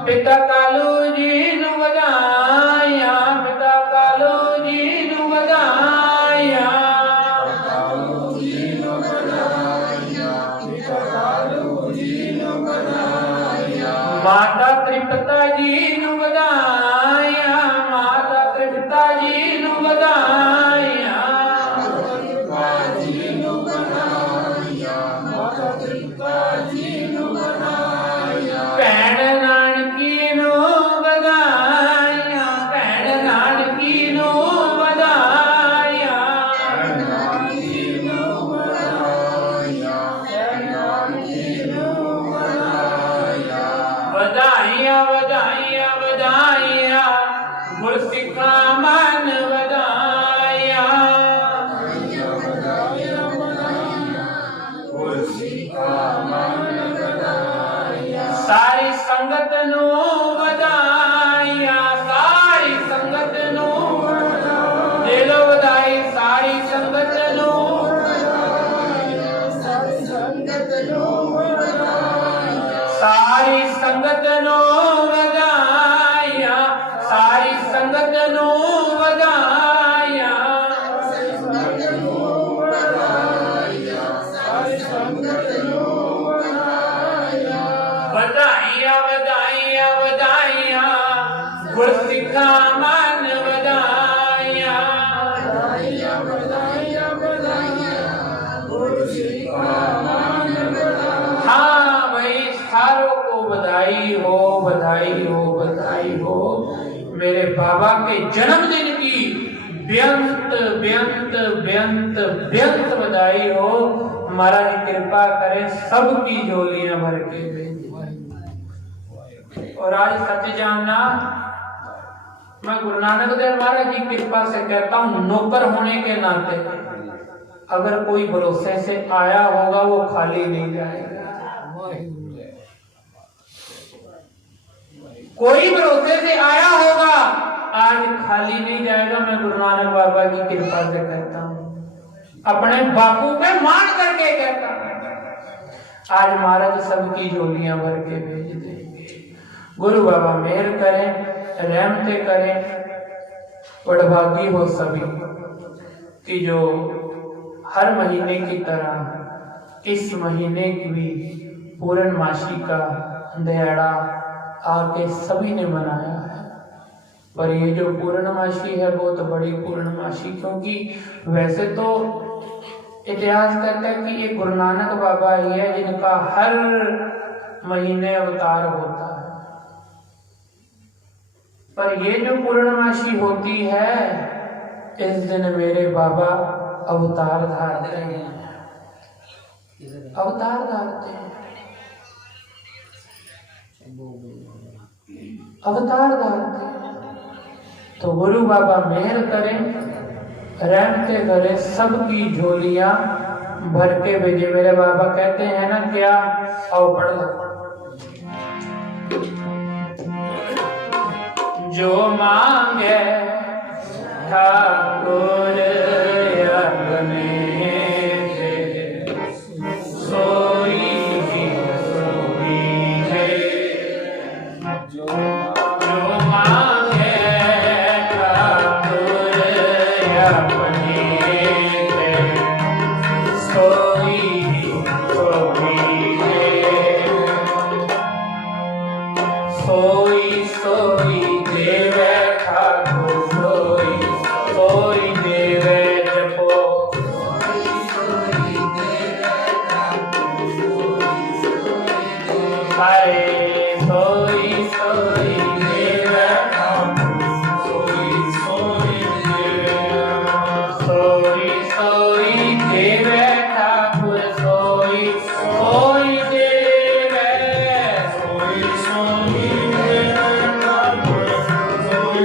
पिता कालू जी नु बधाइयां पिता कालू जी नु तृप्ता जी नु बधाइया, माता तृप्ता जी नु बधाइया, भैण नानकी नु बधाइया, भैण नानकी नु बधाइया, बधाइया बधाइया बधाइया, गुरसिखा मन बधाइया, सारी संगत नु बधाइया, सारी संगत नु दे लो बधाई, सारी संगत नु, सारी संगत नु बधाइया, सारी संगत नु बधाइया, बधाइया बधाइया बधाइया, गुरसिखा मन बधाइया, हाँ भाई सारों को बधाई हो, बधाई हो, बधाई हो। मेरे बाबा के जन्मदिन की बेअंत बेअंत बेअंत बेअंत बधाई हो। महाराज कृपा करें सबकी झोलियां भर के भेज। और आज सच जानना, मैं गुरु नानक देव महाराज की कृपा से कहता हूं, नौकर होने के नाते अगर कोई भरोसे से आया होगा वो खाली नहीं जाएगा। कोई भरोसे से आया होगा आज खाली नहीं जाएगा। मैं गुरु नानक बाबा की कृपा से कहता हूं, अपने बापू पे मान करके कहता हूं, आज महाराज सबकी झोलियां भर के भेज देंगे। गुरु बाबा मेहर करें, रहमते करें। बड़भागी हो सभी कि जो हर महीने की तरह इस महीने की भी पूर्णमासी का दिहाड़ा आके सभी ने मनाया है। पर ये जो पूर्णमासी है वो तो बड़ी पूर्णमासी, क्योंकि वैसे तो इतिहास कहता है कि ये गुरु नानक बाबा ही है जिनका हर महीने अवतार होता है। पर ये जो पूर्णमासी होती है, इस दिन मेरे बाबा अवतार धारते हैं, अवतार धारते हैं, अवतार धारते हैं। तो गुरु बाबा मेहर करें, रहमते करें, सबकी झोलियां भर के भेजे। मेरे बाबा कहते हैं ना क्या, आओ पढ़ लो। जो मांगे ठाकुर अपने से, सोई है। जो मांगे ठाकुर अपने से, सोई है। सोई सोई देवे ठाकुर, सोई सोई देवे जपो, हाय सोई सोई देवे ठाकुर, सोई सोई देवे ठाकुर, सोई सोई देवे, सोई सोई देवे ठाकुर, सोई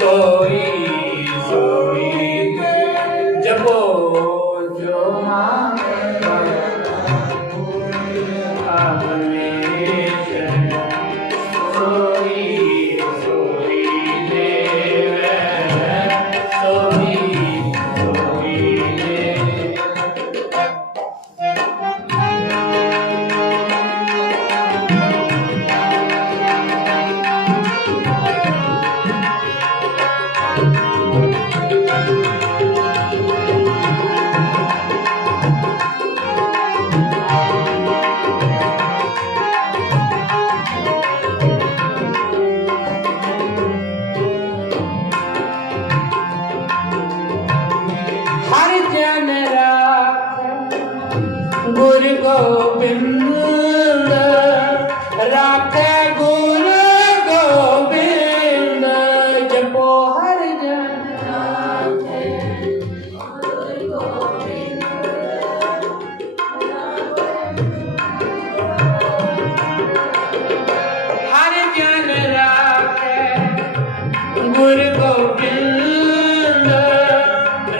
सोई सोई जपो जो मांगे आपने सोई सोई देवे सोई सोई देवे। हर जन राख गुरु गोबिंद राखे गुरु गोबिंद जपो हर जन राखे गुरु गोबिंद हर जन राखे गुरु गोबिंद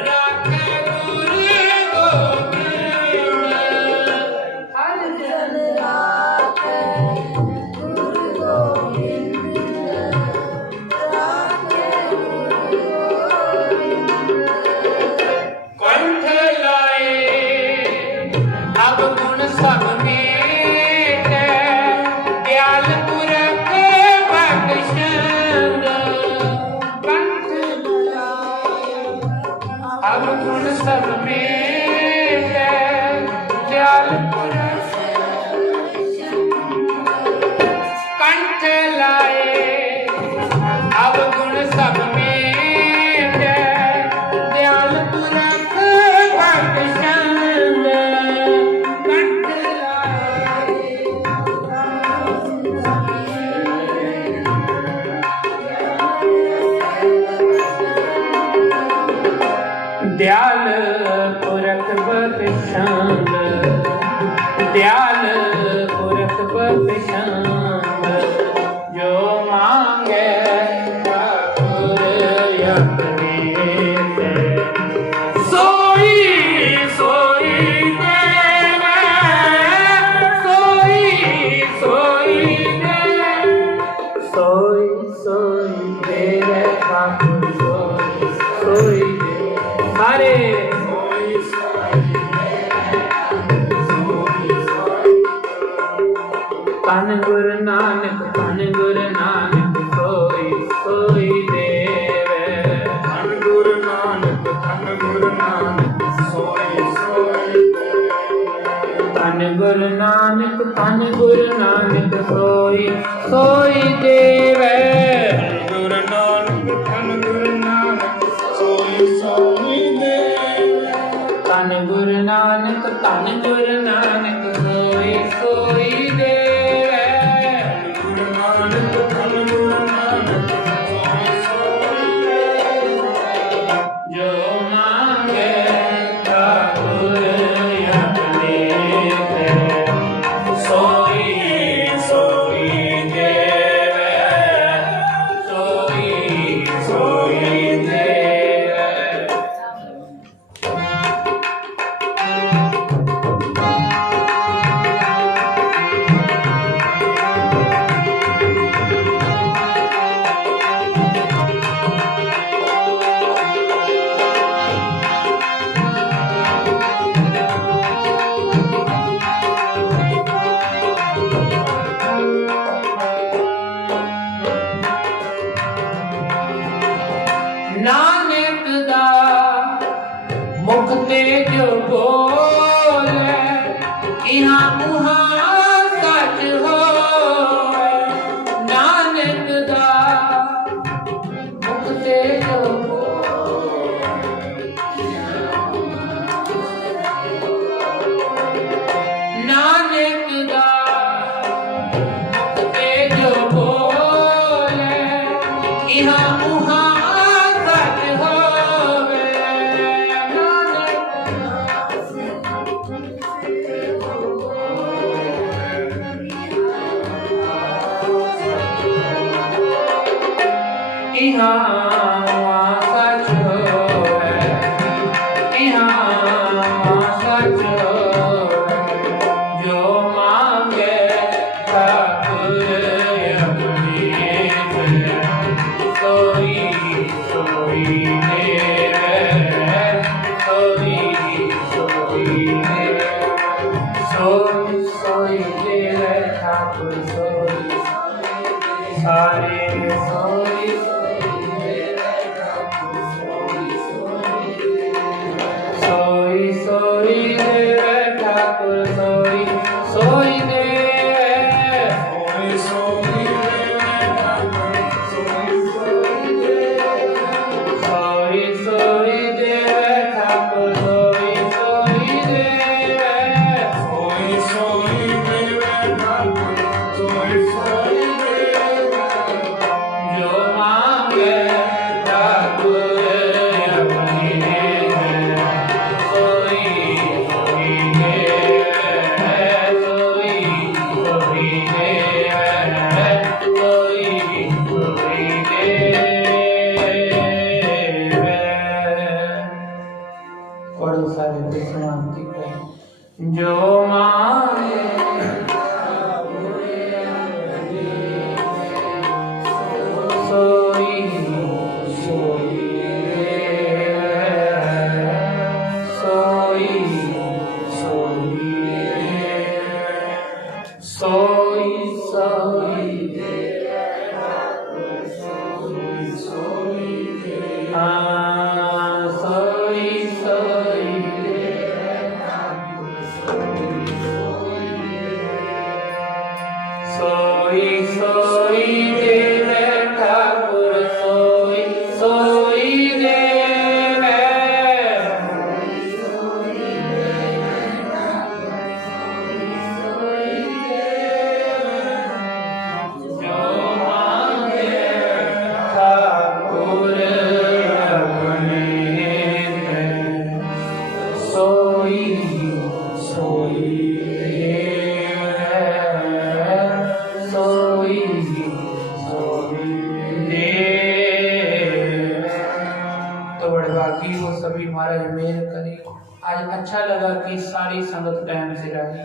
राखे गुरु गोबिंद हर जन राखे गुरु गोबिंद राखे गुरु गोबिंद कंठ लाए अब गुण सब मेटे दयाल पुरख बख्शंद कंठ लाए अब गुण सब मेटे दयाल पुरख कंठ लाए अब गुण सब मेटे दयाल पुरख बख्शंद कंठ लाए दयाल पुरख बख्शंद दयाल पुरख बख्शंद जो मांगे ठाकुर अपने से सोई सोई देवे सोई सोई देवे सोई सोई देवे ठाकुर सोई सोई देवे हरे तन गुरु नानक सोई सोई देवे धन गुरु नानक सोई सोई देवे तन गुरु नानक सोई सोई देवे गुरु नानक सोई सोई देवे तन गुरु नानक सोई सोई देवे गुरु नानक सोई सोई देवे जो मांगे ठाकुर अपने से सोई सोई देवे सोई सोई देवे। नानक दा मुख ते जो बोले इहाँ उहाँ सच होए नानक दा मुख ते जो नानक दा मुख ते जो बोले इहाँ उहाँ सच होवे इहाँ यहाँ सच है, यहाँ सच है, जो मांगे ठाकुर अपने से, सोई सोई देवे, सोई सोई देवे, सोई सोई देवे ठाकुर सोई, सारे सोई सोई देवे ठाकुर सोई सोई, सोई सोई देवे ठाकुर सोई सोई देवे, सोई सोई देवे ठाकुर सोई सोई देवे, सोई सोई देवे ठाकुर सोई सोई देवे, सोई सोई देवे ठाकुर सोई सोई देवे, जो मांगे ठाकुर अपने से, सोई सोई देवे, सोई सोई देवे, सोई सोई देवे। पढ़ो सारे विश्रांति करें। जो मांगे सोई सोई देवे, सोई सोई देवे, सोई सोई देवे, सोई सोई देवे, हाँ सोई सोई देवे, सोई सोई देवे ठाकुर सोई सोई देवे, जो मांगे ठाकुर अपने से, सोई सोई देवे, सोई सोई देवे। तो बड़े बाकी वो सभी महाराज मेहर करे। आज अच्छा लगा कि सारी संगत टाइम से रही,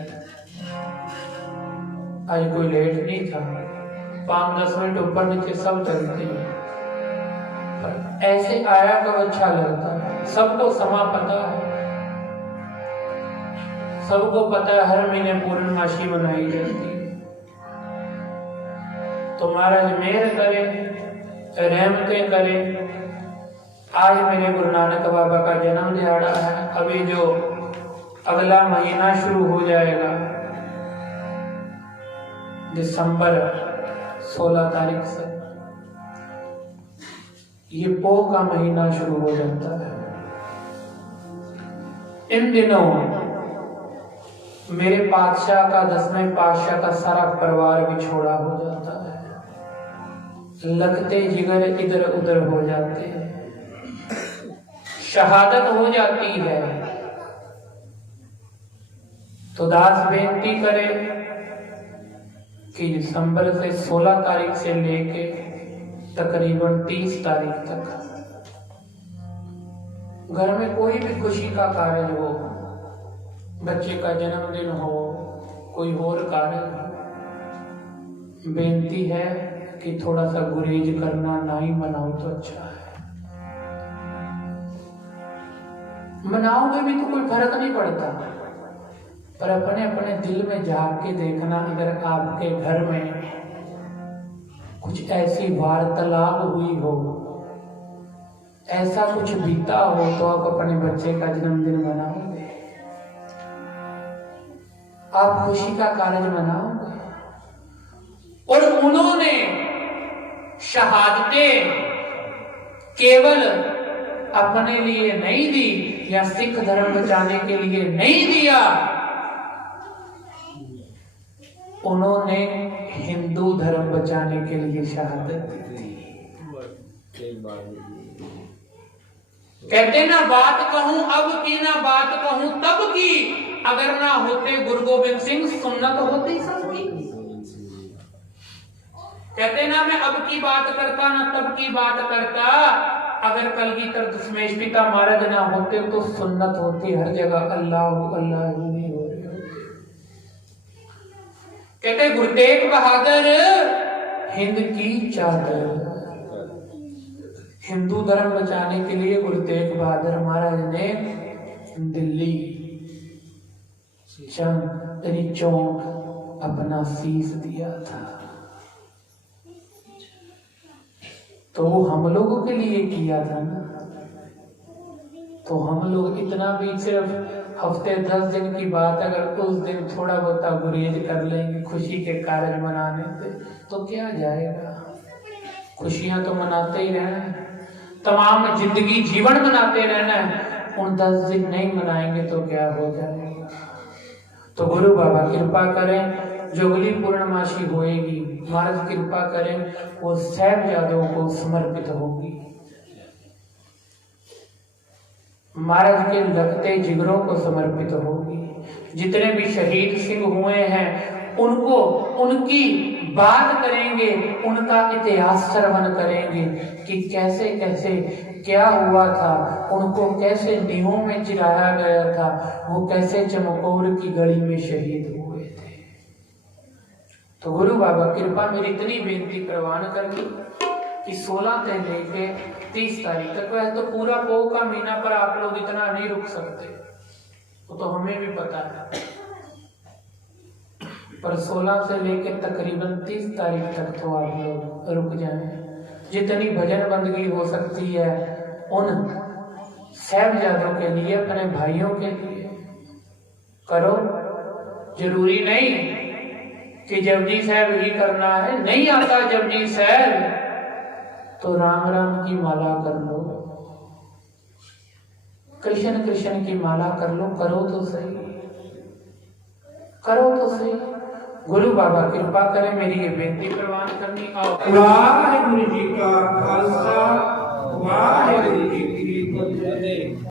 आज कोई लेट नहीं था, 5-10 मिनट ऊपर नीचे सब चलते हैं, पर ऐसे आया कब अच्छा लगता है। सबको समा पता है, सबको पता है हर महीने पूर्णमासी मनाई जाती है। तो महाराज मेहर करे, रहमतें करे। आज मेरे गुरु नानक बाबा का जन्म दिहाड़ा है। अभी जो अगला महीना शुरू हो जाएगा दिसंबर 16 तारीख से, ये पोह का महीना शुरू हो जाता है। इन दिनों मेरे पातशाह का 10वें पातशाह का सारा परिवार बिछोड़ा हो जाता है, लगते जिगर इधर उधर हो जाते हैं, शहादत हो जाती है। तो दास बेनती करे कि दिसंबर से 16 तारीख से लेके तकरीबन 30 तारीख तक घर में कोई भी खुशी का कार्य हो, बच्चे का जन्मदिन हो, कोई और कार्य हो, बेनती है कि थोड़ा सा गुरेज करना, ना ही मनाओ तो अच्छा है। मनाओगे भी तो कोई फर्क नहीं पड़ता, पर अपने अपने दिल में झांक के देखना, अगर आपके घर में कुछ ऐसी वार्तालाप हुई हो, ऐसा कुछ बीता हो, तो आप अपने बच्चे का जन्मदिन मनाओगे, आप खुशी का कार्य मनाओगे। और उन्होंने शहादतें केवल अपने लिए नहीं दी, या सिख धर्म बचाने के लिए नहीं दिया, उन्होंने हिंदू धर्म बचाने के लिए शहादत दी। कहते ना बात कहूं अब की, ना बात कहूं तब की, अगर ना होते गुरु गोबिंद सिंह सुन्नत होती सबकी। कहते ना मैं अब की बात करता ना तब की बात करता, अगर कलगीधर दशमेश पिता महाराज ना होते तो सुन्नत होती हर जगह अल्लाह अल्लाह ही नहीं हो रहे होते। कहते गुरु तेग बहादुर हिंद की चादर, हिंदू धर्म बचाने के लिए गुरु तेग बहादुर महाराज ने दिल्ली चांदनी चौक अपना शीश दिया था। तो वो हम लोगों के लिए किया था ना, तो हम लोग इतना भी सिर्फ हफ्ते 10 दिन की बात अगर उस दिन थोड़ा बहुत गुरेज कर लेंगे खुशी के कार्य मनाने से तो क्या जाएगा। खुशियां तो मनाते ही रहना है, तमाम जिंदगी जीवन मनाते रहना है, उन 10 दिन नहीं मनाएंगे तो क्या हो जाएगा। तो गुरु बाबा कृपा करें, जो अगली पूर्णमासी होएगी महाराज कृपा करें वो साहिबजादों को समर्पित होगी, महाराज के लगते जिगरों को समर्पित होगी। जितने भी शहीद सिंह हुए हैं उनको उनकी बात करेंगे, उनका इतिहास श्रवण करेंगे कि कैसे कैसे क्या हुआ था, उनको कैसे नीहों में चिराया गया था, वो कैसे चमकौर की गली में शहीद हुए थे। तो गुरु बाबा कृपा मेरी इतनी बेनती प्रवान कर दी कि 16 से लेके 30 तारीख तक, वह तो पूरा पौ का महीना पर आप लोग इतना नहीं रुक सकते, वो तो हमें भी पता है, पर 16 से लेके तकरीबन 30 तारीख तक तो आप लोग रुक जाएं। जितनी भजन बंदगी हो सकती है उन साहिबजादों के लिए, अपने भाइयों के लिए करो। जरूरी नहीं कि जपजी साहब ही करना है, नहीं आता जपजी साहब तो राम राम की माला कर लो, कृष्ण कृष्ण की माला कर लो, करो तो सही, करो तो सही। गुरु बाबा कृपा करें, मेरी ये बेनती प्रवान करनी। वाहिगुरु जी का खालसा वाहिगुरु जी